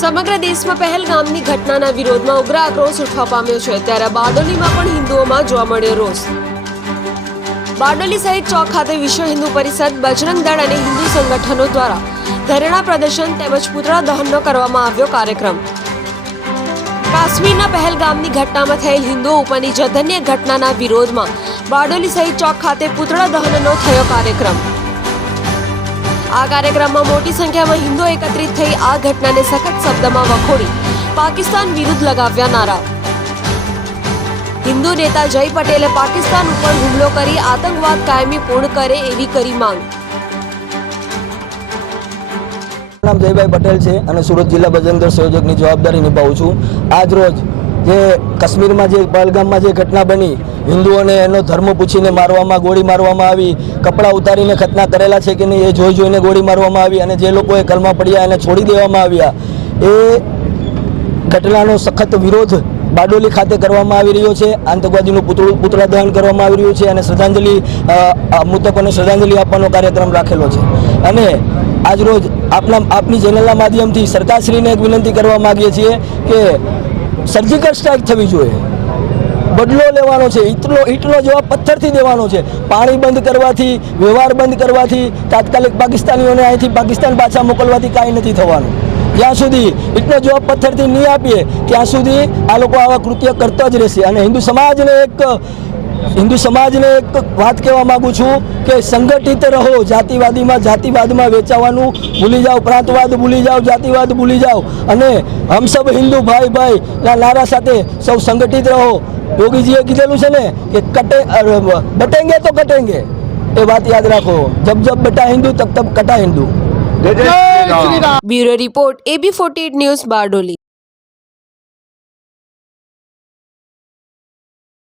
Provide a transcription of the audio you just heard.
સમગ્ર દેશમાં પહેલગામની ઘટનાના વિરોધમાં ઉગ્ર આક્રોશ ઉઠવા પામ્યો છે. ત્યારે બારડોલીમાં પણ હિન્દુઓમાં જોવા મળ્યો રોષ. બારડોલી સહિત ચોક ખાતે વિશ્વ હિન્દુ પરિષદ, બજરંગ દળ અને હિન્દુ સંગઠનો દ્વારા ધરણા પ્રદર્શન તેમજ પુતળા દહનનો કરવામાં આવ્યો કાર્યક્રમ. કાશ્મીરના પહેલગામની ઘટનામાં થયેલ હિન્દુઓ ઉપરની જધન્ય ઘટનાના વિરોધમાં બારડોલી સહિત ચોક ખાતે પુતળા દહનનો થયો કાર્યક્રમ. આ કાર્યક્રમમાં મોટી સંખ્યામાં હિન્દુઓ એકત્રિત થઈ આ ઘટનાને સખત શબ્દમાં વખોડી પાકિસ્તાન વિરુદ્ધ લગાવ્યા નારા. હિન્દુ નેતા જય પટેલે પાકિસ્તાન ઉપર હુમલો કરી આતંકવાદ કાયમી પૂર્ણ કરે એવી કરી માંગ. નામ જયભાઈ પટેલ છે અને સુરત જિલ્લા બજરંગ દળ સંયોજકની જવાબદારી નિભાવું છું. આજ રોજ જે કાશ્મીરમાં જે પહલગામમાં જે ઘટના બની, હિન્દુઓને એનો ધર્મ પૂછીને મારવામાં, ગોળી મારવામાં આવી, કપડાં ઉતારીને ખતના કરેલા છે કે નહીં એ જોઈ જોઈને ગોળી મારવામાં આવી અને જે લોકોએ કલમા પડ્યા એને છોડી દેવામાં આવ્યા. એ ઘટનાનો સખત વિરોધ બારડોલી ખાતે કરવામાં આવી રહ્યો છે. આતંકવાદીનું પુતળું પુતળા દહન કરવામાં આવી રહ્યું છે અને શ્રદ્ધાંજલિ મૃતકોને શ્રદ્ધાંજલિ આપવાનો કાર્યક્રમ રાખેલો છે. અને આજરોજ આપના આપની ચેનલના માધ્યમથી સરકારશ્રીને એક વિનંતી કરવા માગીએ છીએ કે સર્જિકલ સ્ટ્રાઇક થવી જોઈએ. બદલો લેવાનો છે. ઈટનો ઈટનો જવાબ પથ્થરથી દેવાનો છે. પાણી બંધ કરવાથી, વ્યવહાર બંધ કરવાથી તાત્કાલિક પાકિસ્તાનીઓને અહીંથી પાકિસ્તાન પાછા મોકલવાથી કાંઈ નથી થવાનું. જ્યાં સુધી ઈટનો જવાબ પથ્થરથી નહીં આપીએ, ત્યાં સુધી આ લોકો આવા કૃત્ય કરતા જ રહેશે. અને હિન્દુ સમાજને એક હિન્દુ સમાજને એક વાત કહેવા માગું છું કે સંગઠિત રહો જાતિવાદીમાં જાતિવાદમાં વેચાવાનું ભૂલી જાઓ પ્રાંતવાદ ભૂલી જાઓ જાતિવાદ ભૂલી જાઓ. અને હમ સબ હિન્દુ ભાઈ ભાઈ ના નારા સાથે સૌ સંગઠિત રહો. યોગીજીએ કીધેલું છે ને કે કટે બટેંગે તો કટેંગે. એ વાત યાદ રાખો. જબ જબ બટા હિન્દુ તબ તબ કટા Hindu. Bureau report A B forty news Bardoli.